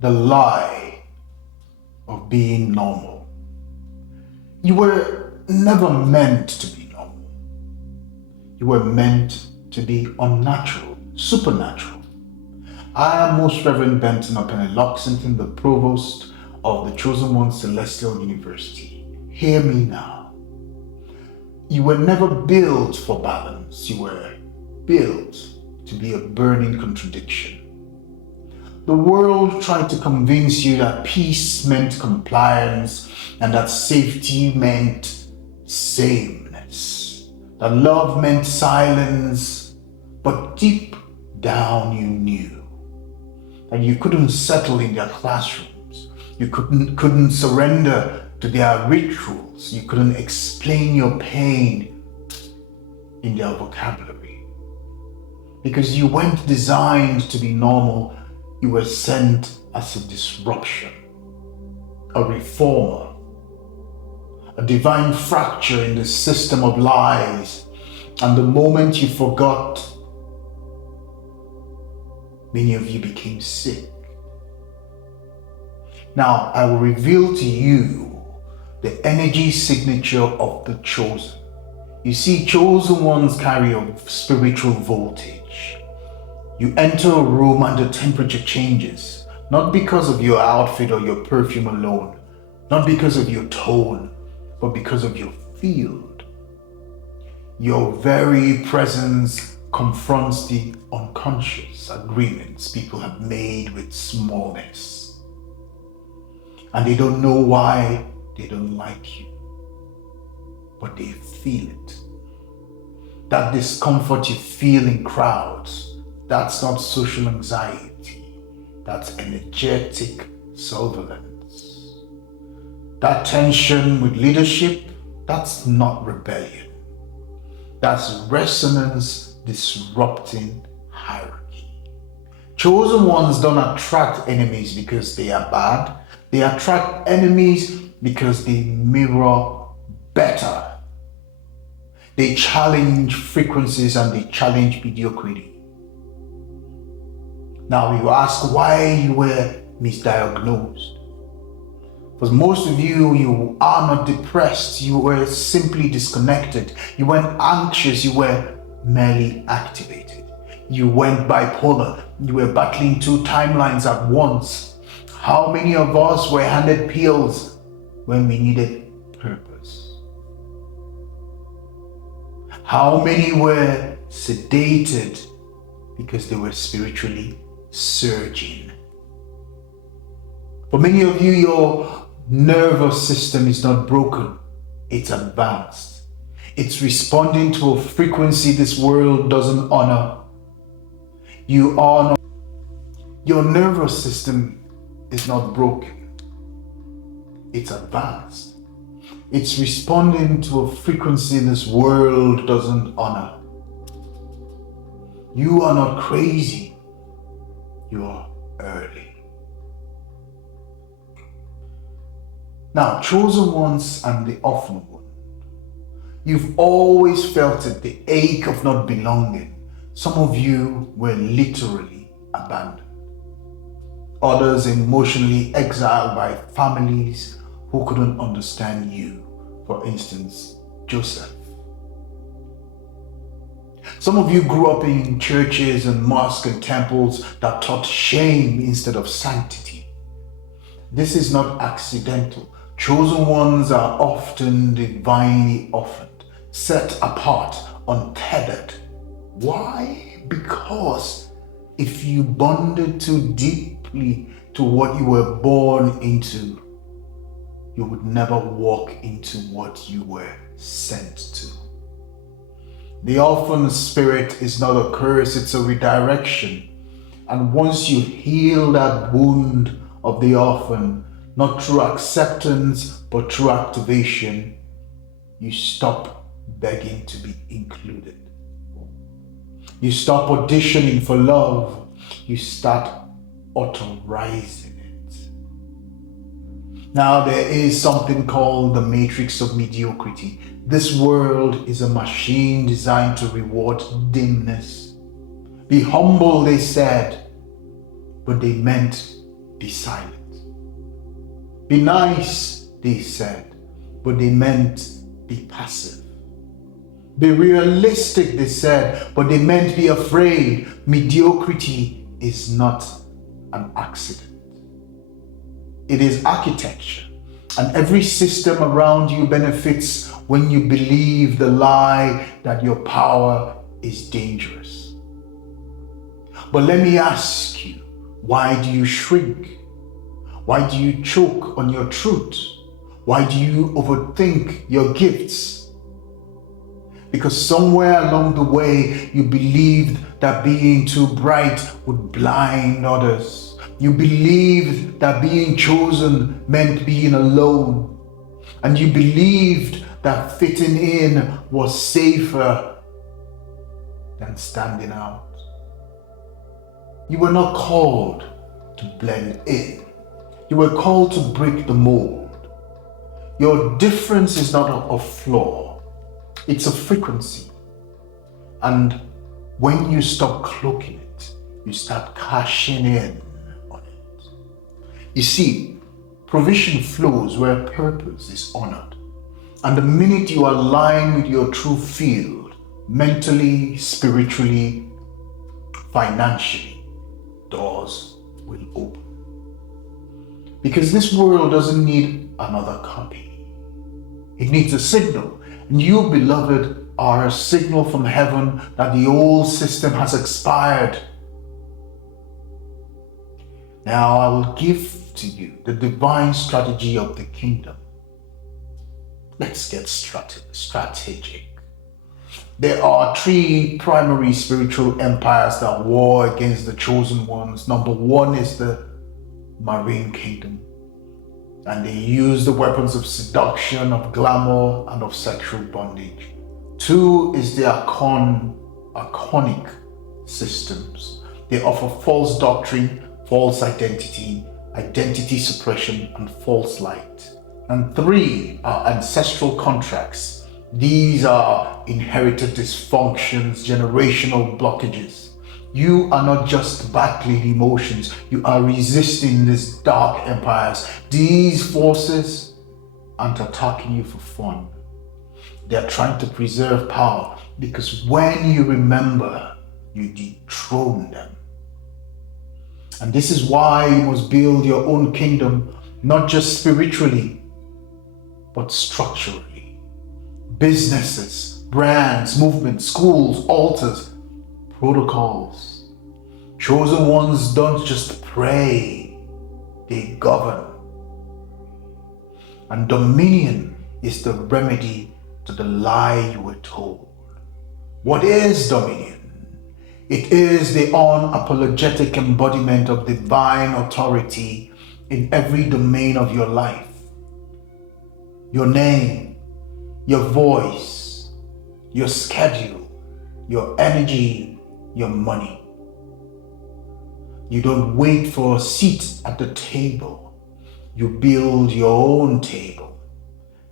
the lie of being normal. You were never meant to be normal. You were meant to be unnatural, supernatural. I am Most Rev Benton of Enrolling, the provost of the Chosen One Celestial University. Hear me now. You were never built for balance. You were built to be a burning contradiction. The world tried to convince you that peace meant compliance and that safety meant sameness, that love meant silence, but deep down you knew that you couldn't settle in their classrooms, you couldn't surrender to their rituals, you couldn't explain your pain in their vocabulary. Because you weren't designed to be normal, you were sent as a disruption, a reformer, a divine fracture in the system of lies. And the moment you forgot, many of you became sick. Now, I will reveal to you the energy signature of the chosen. You see, chosen ones carry a spiritual voltage. You enter a room and the temperature changes, not because of your outfit or your perfume alone, not because of your tone, but because of your field. Your very presence confronts the unconscious agreements people have made with smallness. And they don't know why they don't like you, but they feel it. That discomfort you feel in crowds, that's not social anxiety, that's energetic surveillance. That tension with leadership, that's not rebellion. That's resonance disrupting hierarchy. Chosen ones don't attract enemies because they are bad. They attract enemies because they mirror better. They challenge frequencies and they challenge mediocrity. Now you ask why you were misdiagnosed. For most of you, you are not depressed. You were simply disconnected. You weren't anxious. You were merely activated. You went bipolar. You were battling two timelines at once. How many of us were handed pills when we needed purpose? How many were sedated because they were spiritually surging? For many of you, your nervous system is not broken, it's advanced. It's responding to a frequency this world doesn't honor. You are not. Your nervous system is not broken, it's advanced. It's responding to a frequency this world doesn't honor. You are not crazy, you are early. Now, chosen ones and the orphan one. You've always felt it, the ache of not belonging. Some of you were literally abandoned. Others emotionally exiled by families who couldn't understand you. For instance, Joseph. Some of you grew up in churches and mosques and temples that taught shame instead of sanctity. This is not accidental. Chosen ones are often divinely orphaned, set apart, untethered. Why? Because if you bonded too deeply to what you were born into, you would never walk into what you were sent to. The orphan spirit is not a curse, it's a redirection. And once you heal that wound of the orphan, not through acceptance, but through activation, you stop begging to be included. You stop auditioning for love. You start authorizing it. Now, there is something called the matrix of mediocrity. This world is a machine designed to reward dimness. Be humble, they said, but they meant be silent. Be nice, they said, but they meant be passive. Be realistic, they said, but they meant be afraid. Mediocrity is not an accident. It is architecture, and every system around you benefits when you believe the lie that your power is dangerous. But let me ask you, why do you shrink? Why do you choke on your truth? Why do you overthink your gifts? Because somewhere along the way, you believed that being too bright would blind others. You believed that being chosen meant being alone. And you believed that fitting in was safer than standing out. You were not called to blend in. You were called to break the mold. Your difference is not a flaw. It's a frequency. And when you stop cloaking it, you start cashing in on it. You see, provision flows where purpose is honored. And the minute you align with your true field, mentally, spiritually, financially, doors will open. Because this world doesn't need another copy. It needs a signal. And you, beloved, are a signal from heaven that the old system has expired. Now I will give to you the divine strategy of the kingdom. Let's get strategic. There are three primary spiritual empires that war against the chosen ones. Number one is the marine kingdom. And they use the weapons of seduction, of glamour, and of sexual bondage. Two is the archonic systems. They offer false doctrine, false identity, identity suppression, and false light. And three are ancestral contracts. These are inherited dysfunctions, generational blockages. You are not just battling emotions, you are resisting these dark empires. These forces aren't attacking you for fun. They're trying to preserve power, because when you remember, you dethrone them. And this is why you must build your own kingdom, not just spiritually, but structurally. Businesses, brands, movements, schools, altars, protocols. Chosen ones don't just pray, they govern. And dominion is the remedy to the lie you were told. What is dominion? It is the unapologetic embodiment of divine authority in every domain of your life. Your name, your voice, your schedule, your energy, your money. You don't wait for a seat at the table. You build your own table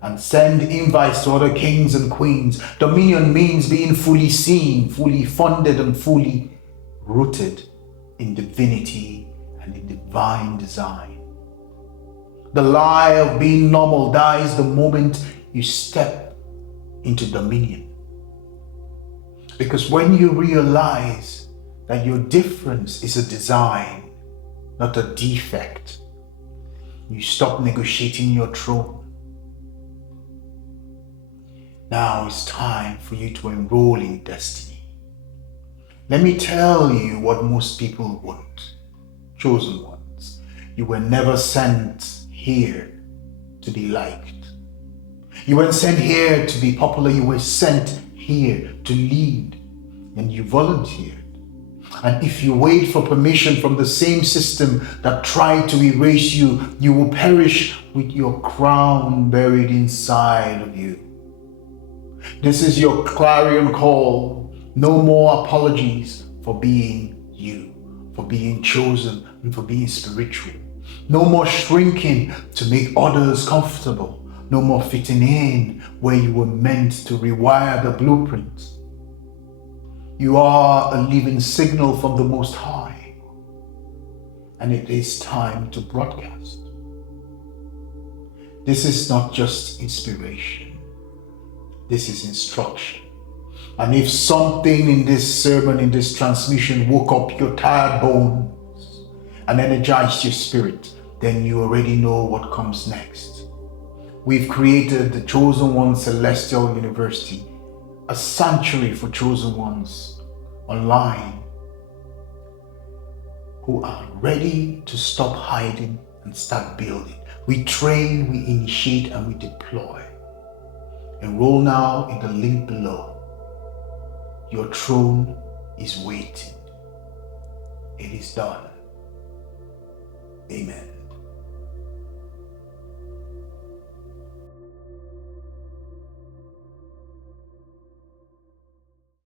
and send invites to other kings and queens. Dominion means being fully seen, fully funded, and fully rooted in divinity and in divine design. The lie of being normal dies the moment you step into dominion. Because when you realize that your difference is a design, not a defect, you stop negotiating your throne. Now it's time for you to enroll in destiny. Let me tell you what most people want. Chosen ones, you were never sent here to be liked. You weren't sent here to be popular. You were sent here to lead, and you volunteered. And if you wait for permission from the same system that tried to erase you, you will perish with your crown buried inside of you. This is your clarion call. No more apologies for being you, for being chosen, and for being spiritual. No more shrinking to make others comfortable. No more fitting in where you were meant to rewire the blueprint. You are a living signal from the Most High. and it is time to broadcast. This is not just inspiration, this is instruction. And if something in this sermon, in this transmission, woke up your tired bones and energized your spirit, then you already know what comes next. We've created the Chosen One Celestial University, a sanctuary for chosen ones online who are ready to stop hiding and start building. We train, we initiate, and we deploy. Enroll now in the link below. Your throne is waiting. It is done. Amen.